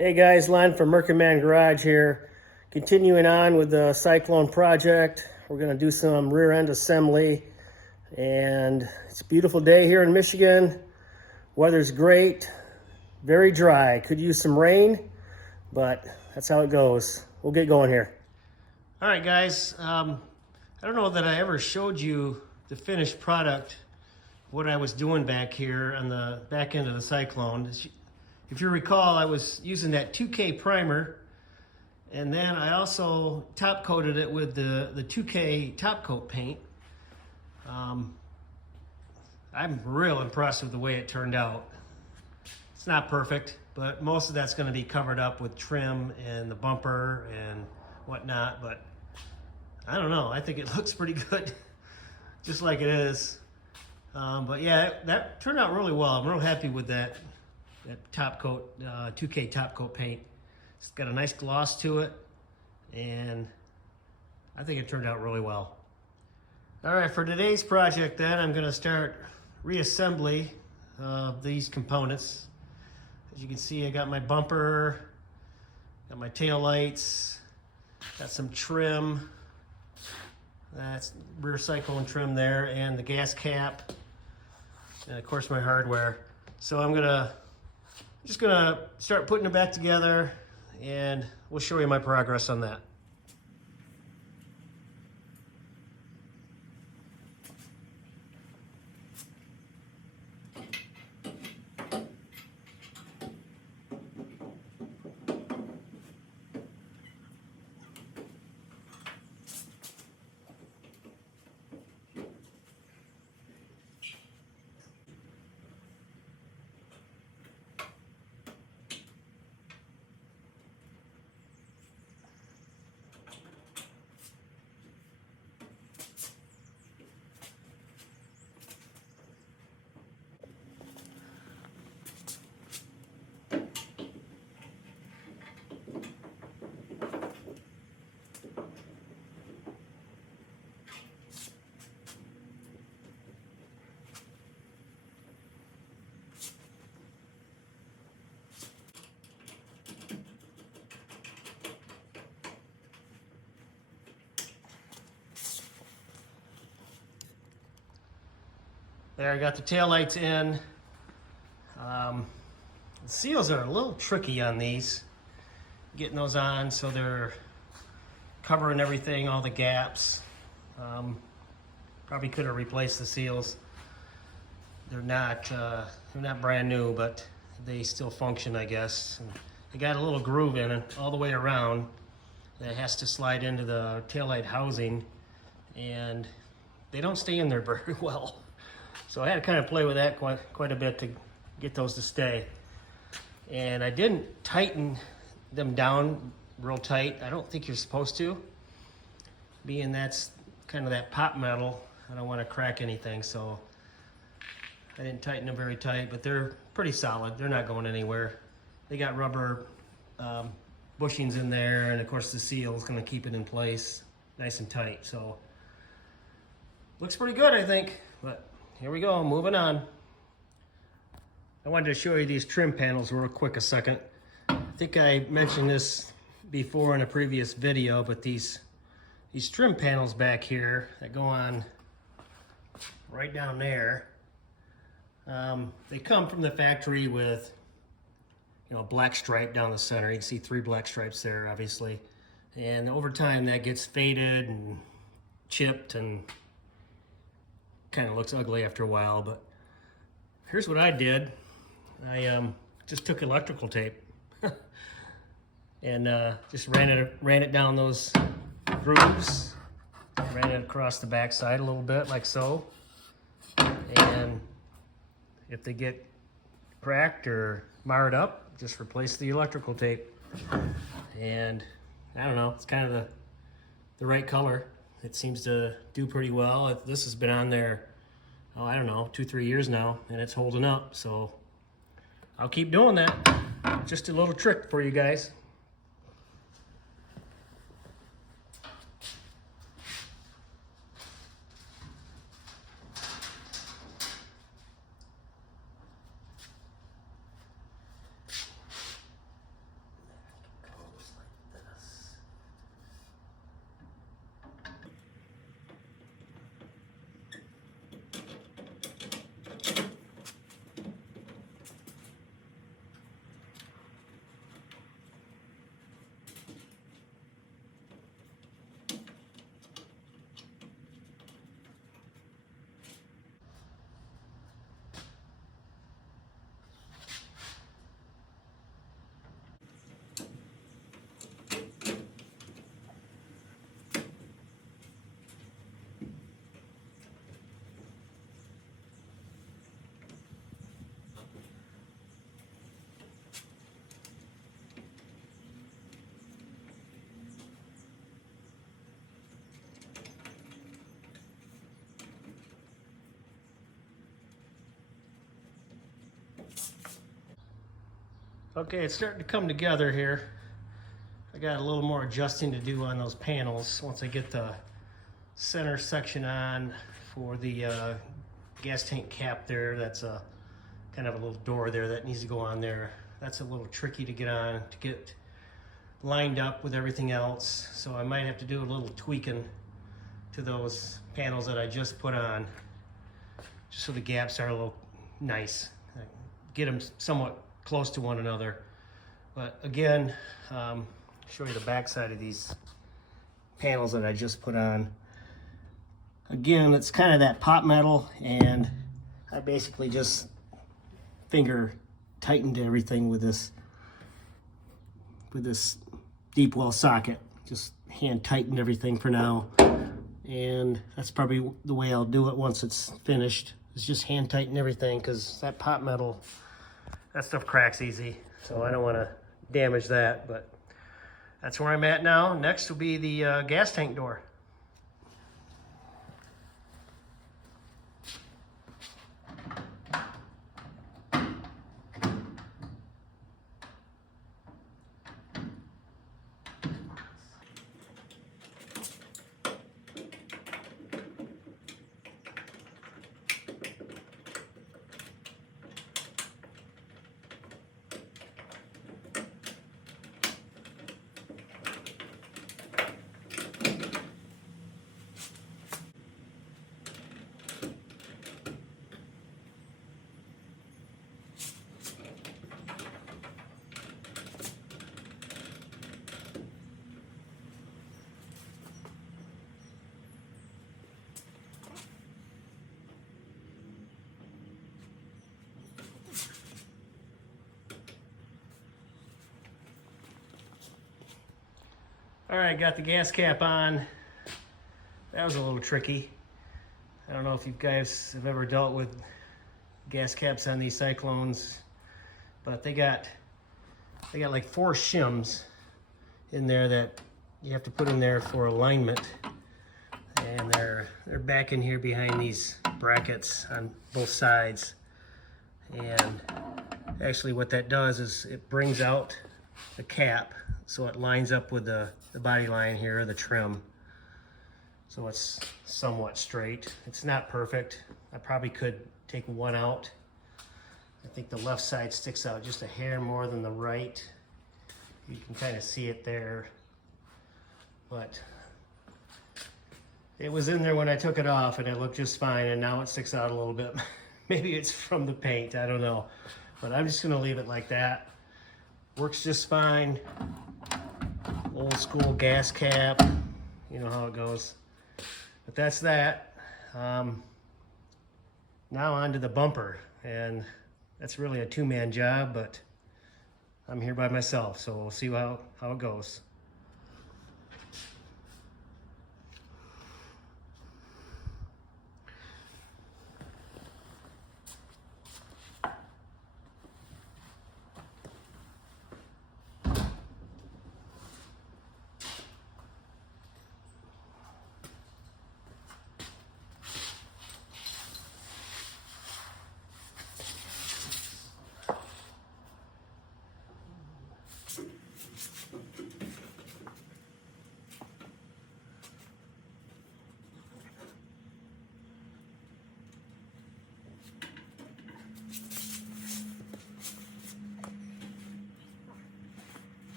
Hey guys, Len from Mercury Garage here. Continuing on with the Cyclone project. We're going to do some rear end assembly. And it's a beautiful day here in Michigan. Weather's great, very dry. Could use some rain, but that's how it goes. We'll get going here. All right guys, I don't know that I ever showed you the finished product, what I was doing back here on the back end of the Cyclone. If you recall, I was using that 2K primer, and then I also top coated it with the 2K top coat paint. I'm real impressed with the way it turned out. It's not perfect, but most of that's going to be covered up with trim and the bumper and whatnot, but I don't know, I think it looks pretty good just like it is. But yeah, that turned out really well. I'm real happy with that top coat, 2K top coat paint. It's got a nice gloss to it, and I think it turned out really well. All right, for today's project then, I'm gonna start reassembly of these components. As you can see, I got my bumper, got my tail lights, got some trim. That's rear Cyclone trim there, and the gas cap, and of course my hardware. So I'm just gonna start putting it back together, and we'll show you my progress on that. There, I got the tail lights in. The seals are a little tricky on these, getting those on so they're covering everything, all the gaps. Probably could have replaced the seals. They're not brand new, but they still function, I guess. And they got a little groove in it all the way around that has to slide into the taillight housing, and they don't stay in there very well. So I had to kind of play with that quite a bit to get those to stay. And I didn't tighten them down real tight. I don't think you're supposed to. Being that's kind of that pop metal, I don't want to crack anything, so I didn't tighten them very tight, but they're pretty solid. They're not going anywhere. They got rubber bushings in there, and of course the seal is going to keep it in place nice and tight. So looks pretty good, I think, but here we go, moving on. I wanted to show you these trim panels real quick a second. I think I mentioned this before in a previous video, but these trim panels back here that go on right down there, they come from the factory with, you know, black stripe down the center. You can see 3 black stripes there, obviously. And over time that gets faded and chipped and kind of looks ugly after a while. But here's what I did. I just took electrical tape and just ran it down those grooves, ran it across the back side a little bit like so. And if they get cracked or marred up, just replace the electrical tape. And I don't know, it's kind of the right color. It seems to do pretty well. This has been on there, oh, I don't know, 2-3 years now, and it's holding up. So I'll keep doing that. Just a little trick for you guys. Okay, it's starting to come together here. I got a little more adjusting to do on those panels once I get the center section on for the gas tank cap there. That's a kind of a little door there that needs to go on there. That's a little tricky to get on, to get lined up with everything else. So I might have to do a little tweaking to those panels that I just put on, just so the gaps are a little nice. Get them somewhat close to one another. But again, show you the back side of these panels that I just put on. Again, it's kind of that pot metal, and I basically just finger tightened everything with this deep well socket. Just hand tightened everything for now, and that's probably the way I'll do it once it's finished. Is just hand tighten everything, because that pot metal, that stuff cracks easy, so I don't want to damage that. But that's where I'm at now. Next will be the gas tank door. All right, got the gas cap on. That was a little tricky. I don't know if you guys have ever dealt with gas caps on these Cyclones, but they got like 4 shims in there that you have to put in there for alignment, and they're back in here behind these brackets on both sides. And actually, what that does is it brings out the cap so it lines up with the body line here, the trim, so it's somewhat straight. It's not perfect. I probably could take one out. I think the left side sticks out just a hair more than the right. You can kind of see it there, but it was in there when I took it off, and it looked just fine, and now it sticks out a little bit. Maybe it's from the paint, I don't know, but I'm just gonna leave it like that. Works just fine. Old school gas cap, you know how it goes. But that's that. Now on to the bumper, and that's really a 2-man job, but I'm here by myself, so we'll see how it goes.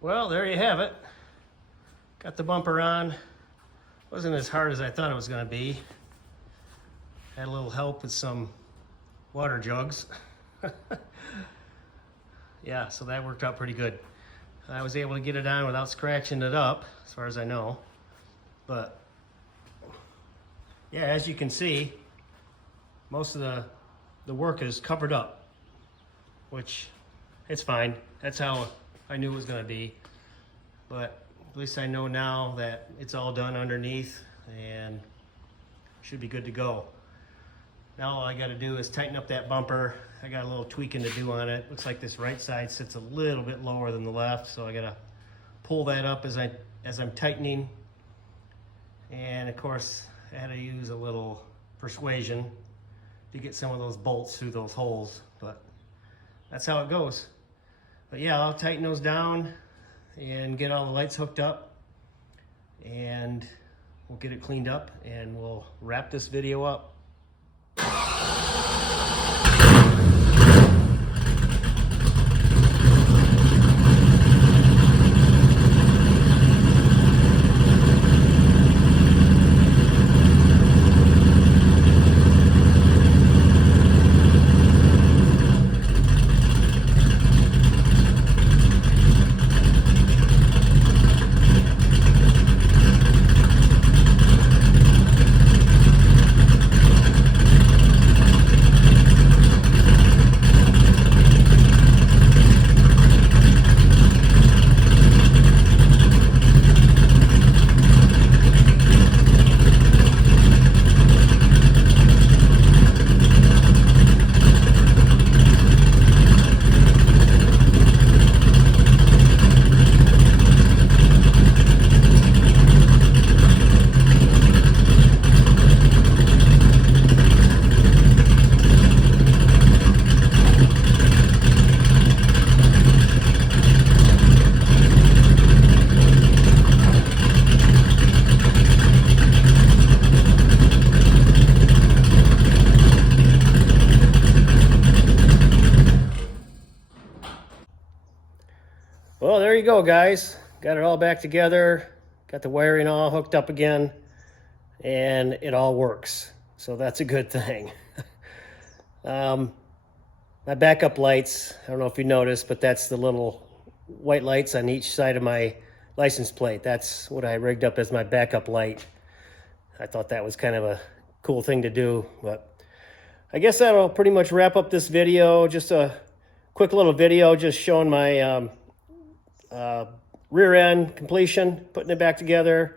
Well, there you have it. Got the bumper on. Wasn't as hard as I thought it was going to be. Had a little help with some water jugs. Yeah, so that worked out pretty good. I was able to get it on without scratching it up, as far as I know. But yeah, as you can see, most of the work is covered up, which it's fine. That's how I knew it was going to be. But at least I know now that it's all done underneath and should be good to go. Now all I got to do is tighten up that bumper. I got a little tweaking to do on it. Looks like this right side sits a little bit lower than the left, so I got to pull that up as I'm tightening. And of course, I had to use a little persuasion to get some of those bolts through those holes, but that's how it goes. But yeah, I'll tighten those down and get all the lights hooked up, and we'll get it cleaned up and we'll wrap this video up. Well, there you go, guys. Got it all back together. Got the wiring all hooked up again, and it all works. So that's a good thing. My backup lights, I don't know if you noticed, but that's the little white lights on each side of my license plate. That's what I rigged up as my backup light. I thought that was kind of a cool thing to do, but I guess that'll pretty much wrap up this video. Just a quick little video just showing my rear end completion, putting it back together,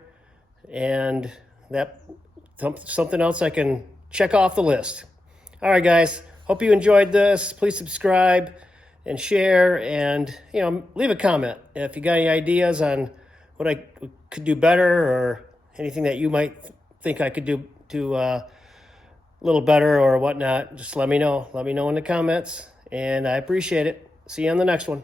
and that something else I can check off the list. All right, guys, hope you enjoyed this. Please subscribe and share, and leave a comment if you got any ideas on what I could do better, or anything that you might think I could do a little better or whatnot. Just let me know in the comments, and I appreciate it. See you on the next one.